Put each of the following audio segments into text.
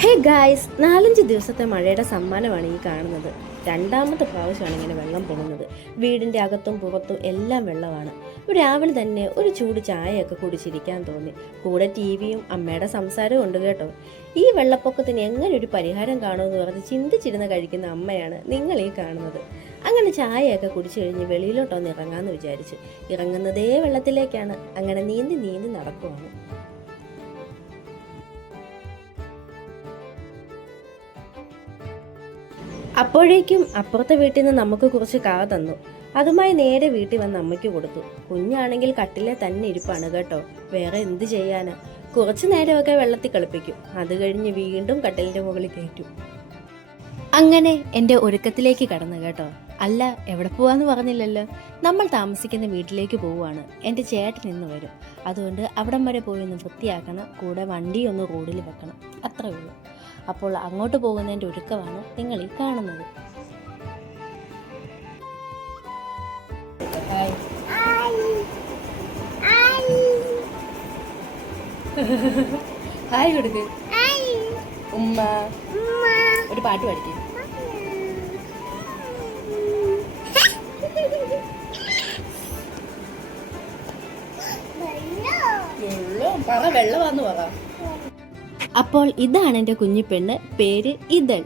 Hey guys, 4-5 ദിവസത്തെ മഴയുടെ സമ്മാനമാണ് ഈ കാണുന്നത്. രണ്ടാമത്തെ പ്രാവശ്യമാണ് ഇങ്ങനെ വെള്ളം പൊങ്ങുന്നത്. വീടിൻ്റെ അകത്തും പുറത്തും എല്ലാം വെള്ളമാണ്. രാവിലെ തന്നെ ഒരു ചൂട് ചായയൊക്കെ കുടിച്ചിരിക്കാൻ തോന്നി. കൂടെ ടിവിയും അമ്മയുടെ സംസാരവും ഉണ്ട് കേട്ടോ. ഈ വെള്ളപ്പൊക്കത്തിന് എങ്ങനെ ഒരു പരിഹാരം കാണുമെന്ന് പറഞ്ഞ് ചിന്തിച്ചിരുന്ന് കഴിക്കുന്ന അമ്മയാണ് നിങ്ങൾ ഈ കാണുന്നത്. അങ്ങനെ ചായയൊക്കെ കുടിച്ചു കഴിഞ്ഞ് വെളിയിലോട്ടൊന്ന് ഇറങ്ങാമെന്ന് വിചാരിച്ചു. ഇറങ്ങുന്നതേ വെള്ളത്തിലേക്കാണ്. അങ്ങനെ നീന്തി നീന്തി നടക്കുവാണ്. അപ്പോഴേക്കും അപ്പുറത്തെ വീട്ടിൽ നിന്ന് നമുക്ക് കുറച്ച് കാ തന്നു. അതുമായി നേരെ വീട്ടിൽ വന്ന് അമ്മയ്ക്ക് കൊടുത്തു. കുഞ്ഞാണെങ്കിൽ കട്ടിലെ തന്നെ ഇരിപ്പാണ് കേട്ടോ. വേറെ എന്ത് ചെയ്യാനാ? കുറച്ചു നേരമൊക്കെ വെള്ളത്തിൽ കളിപ്പിക്കും. അത് കഴിഞ്ഞ് വീണ്ടും കട്ടിലിന്റെ മുകളിൽ കയറ്റും. അങ്ങനെ എൻ്റെ ഒരുക്കത്തിലേക്ക് കടന്നു കേട്ടോ. അല്ല, എവിടെ പോവാന്ന് പറഞ്ഞില്ലല്ലോ. നമ്മൾ താമസിക്കുന്ന വീട്ടിലേക്ക് പോവുകയാണ്. എൻ്റെ ചേട്ടൻ ഇന്ന് വരും. അതുകൊണ്ട് അവിടം വരെ പോയി ഒന്ന് വൃത്തിയാക്കണം. കൂടെ വണ്ടി ഒന്ന് റോഡിൽ വെക്കണം. അത്രേ ഉള്ളൂ. അപ്പോൾ അങ്ങോട്ട് പോകുന്നതിൻ്റെ ഒരുക്കമാണ് നിങ്ങൾ ഈ കാണുന്നത്. ഹായ് കൊടുക്ക്. ഉമ്മ ഒരു പാട്ട് പാടിക്കേ. പറ, വെള്ളമാന്ന് പറ. അപ്പോൾ ഇതാണ് എൻ്റെ കുഞ്ഞിപ്പെണ്ണ്. പേര് ഇതൾ.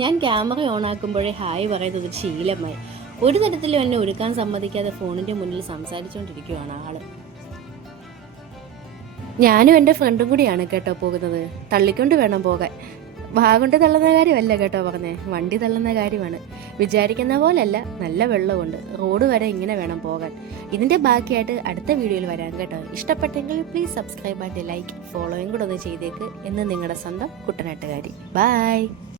ഞാൻ ക്യാമറ ഓൺ ആക്കുമ്പോഴേ ഹായ് പറയുന്നത് ഒരു ശീലമായി. ഒരു തരത്തിലും എന്നെ ഒരുക്കാൻ സമ്മതിക്കാതെ ഫോണിൻ്റെ മുന്നിൽ സംസാരിച്ചുകൊണ്ടിരിക്കുകയാണ് ആള്. ഞാനും എൻ്റെ ഫ്രണ്ടും കൂടിയാണ് കേട്ടോ പോകുന്നത്. തള്ളിക്കൊണ്ട് വേണം പോകാൻ. ഭാഗം തള്ളുന്ന കാര്യമല്ല കേട്ടോ പറഞ്ഞേ, വണ്ടി തള്ളുന്ന കാര്യമാണ്. വിചാരിക്കുന്ന പോലല്ല, നല്ല വെള്ളമുണ്ട്. റോഡ് വരെ ഇങ്ങനെ വേണം പോകാൻ. ഇതിൻ്റെ ബാക്കിയായിട്ട് അടുത്ത വീഡിയോയിൽ വരാം കേട്ടോ. ഇഷ്ടപ്പെട്ടെങ്കിൽ പ്ലീസ് സബ്സ്ക്രൈബ് ആൻഡ് ലൈക്ക്, ഫോളോയും കൂടെ ഒന്ന് ചെയ്തേക്ക്. എന്ന് നിങ്ങളുടെ സ്വന്തം കുട്ടനാട്ടുകാരി. ബൈ.